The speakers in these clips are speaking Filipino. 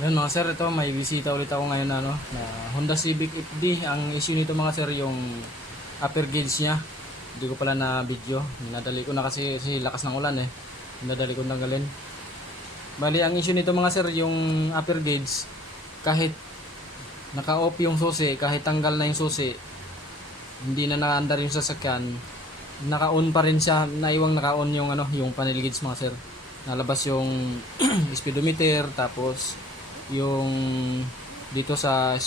Yan mga sir, ito may bisita ulit ako ngayon na, na Honda Civic FD. Ang issue nito mga sir, yung upper gauge niya. Hindi ko pala na video. Minadali ko na kasi lakas ng ulan eh. Minadali ko tanggalin. Bali, ang issue nito mga sir, yung upper gauge, kahit naka-off yung susi, kahit tanggal na yung susi, hindi na nakaandar yung sasakyan, naka-on pa rin siya, naiwang naka-on yung yung panel gauge mga sir. Nalabas yung speedometer, tapos yung dito sa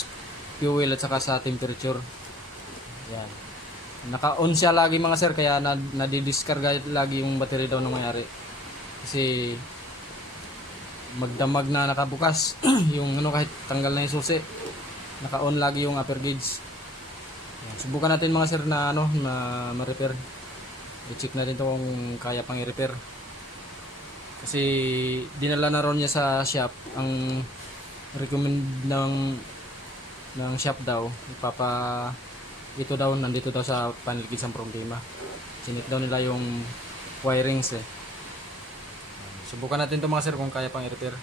fuel at saka sa temperature. Yan. Naka-on siya lagi mga sir, kaya nadidiscarga lagi yung battery daw ng mayari. Kasi magdamag na nakabukas yung kahit tanggal na yung susi, naka-on lagi yung upper gauge. Yan. Subukan natin mga sir na na ma-repair. I-check natin to kung kaya pang i-repair. Kasi dinala na ron niya sa shop. Ang recommend ng shop daw, ito daw, nandito daw sa panel gauge ang problema. Sinit daw nila yung wirings eh. Subukan natin to mga sir kung kaya pang i-repair.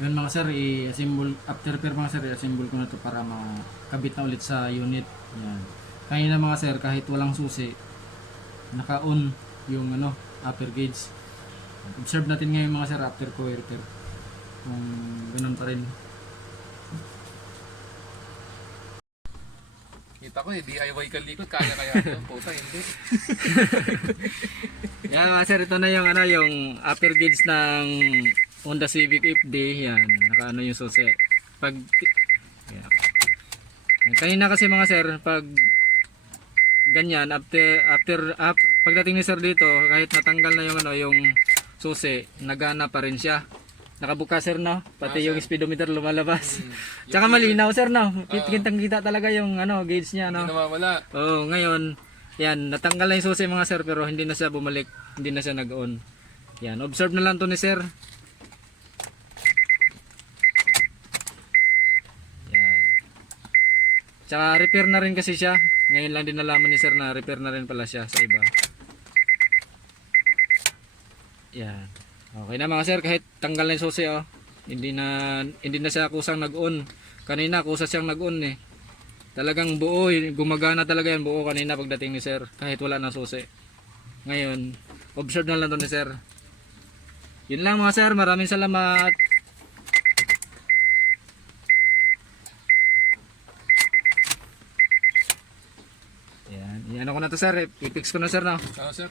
Yun mga sir, i-assemble after repair mga sir, i-assemble ko na to para makabit na ulit sa unit. Yan. Kanina mga sir, kahit walang susi, naka-on yung upper gauge. Observe natin ngayon mga sir after ko i-repair. Kung ganun pa rin. Kita ko DIY ka likod, kaya ito. Puta, hindi. Yan mga sir, ito na yung yung upper gauge ng Honda Civic FD. Yan, naka yung susi. Pag yan. Kanina kasi mga sir, pag ganyan, pagdating ni sir dito, kahit natanggal na yung susi, nagana pa rin siya. Nakabukas sir no, pati yung speedometer lumalabas. Tsaka malinaw sir no, kitang-kita talaga yung gauge niya no. Hindi nawawala. Oo, ngayon, yan, natanggal na yung susi mga sir, pero hindi na siya bumalik, hindi na siya nag-on. Yan, observe na lang to ni sir. Yan. Tsaka repair na rin kasi siya. Ngayon lang din nalaman ni sir na repair na rin pala siya sa iba. Yan. Okay na mga sir, kahit tanggal na yung susi oh. Hindi na siya kusang nag-on. Kanina kusa siyang nag-on eh. Talagang buo, gumagana talaga yan buo kanina pagdating ni sir, kahit wala na susi. Ngayon, observe na lang to ni sir. Yun lang mga sir, maraming salamat. Yan, ko na to sir, i-fix ko na sir no. Sir.